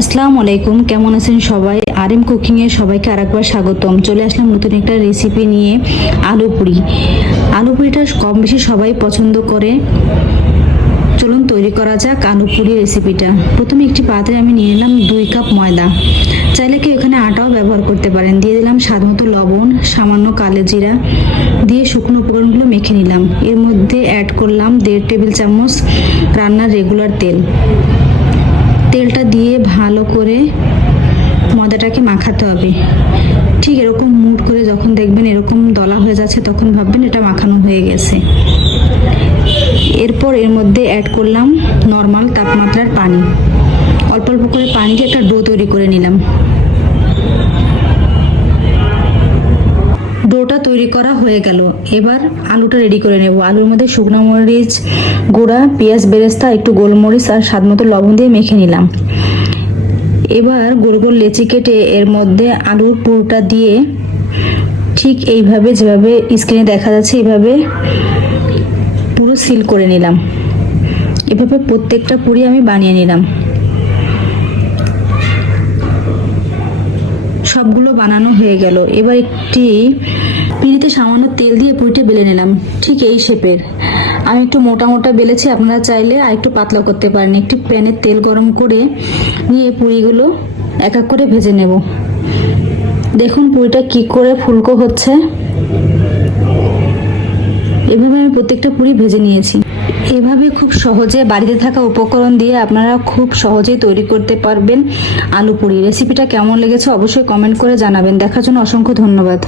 আসসালামু আলাইকুম, কেমন আছেন সবাই? আরএম কুকিং এ সবাইকে আরেকবার স্বাগতম। চলে আসলাম নতুন একটা রেসিপি নিয়ে, আলু পুরি। আলু পুরিটা কম বেশি সবাই পছন্দ করে। চলুন তৈরি করা যাক আলু পুরি রেসিপিটা। প্রথমে একটি পাত্রে আমি নিয়ে নিলাম 2 কাপ ময়দা। চাইলে কেউ এখানে আটাও ব্যবহার করতে পারেন। দিয়ে দিলাম স্বাদ মতো লবণ, সামান্য কালো জিরা দিয়ে শুকনো উপকরণগুলো মেখে নিলাম। এর মধ্যে অ্যাড করলাম 1.5 টেবিল চামচ রান্নার রেগুলার তেল। তেলটা দিয়ে ভালো করে ময়দাটাকে মাখাতে হবে। ঠিক এরকম মুট করে যখন দেখবেন এরকম দলা হয়ে যাচ্ছে, তখন ভাববেন এটা মাখানো হয়ে গেছে। এরপর এর মধ্যে অ্যাড করলাম নর্মাল তাপমাত্রার পানি। অল্প অল্প করে পানি দিয়ে একটা ডো তৈরি করে নিলাম। ডোটা তৈরি করা হয়ে গেল। এবার আলুটা রেডি করে নেব। আলুর মধ্যে শুকনো মরিচ গুঁড়া, পেঁয়াজ বেরেস্তা, একটু গোলমরিচ আর স্বাদ মতো লবণ দিয়ে মেখে নিলাম। এবার গোল গোল লেচি কেটে এর মধ্যে আলুর পুরটা দিয়ে ঠিক এইভাবে, যেভাবে স্ক্রিনে দেখা যাচ্ছে, এইভাবে পুরো সিল করে নিলাম। এভাবে প্রত্যেকটা পুরি আমি বানিয়ে নিলাম। সবগুলো বানানো হয়ে গেল। এবার একটি পিঁড়িতে সামান্য তেল দিয়ে পুরিটা বেলে নিলাম, ঠিক এই শেপের। আমি একটু মোটা মোটা বেলেছি, আপনারা চাইলে আর একটু পাতলা করতে পারেন। একটি প্যানে তেল গরম করে নিয়ে পুরিগুলো এক এক করে ভেজে নেব। দেখুন পুরিটা কি করে ফুলকো হচ্ছে। এভাবে আমি প্রত্যেকটা পুরি ভেজে নিয়েছি। এভাবে খুব সহজে বাড়িতে থাকা উপকরণ দিয়ে আপনারা খুব সহজেই তৈরি করতে পারবেন আলু পুরি। রেসিপিটা কেমন লেগেছে অবশ্যই কমেন্ট করে জানাবেন। দেখার জন্য অসংখ্য ধন্যবাদ।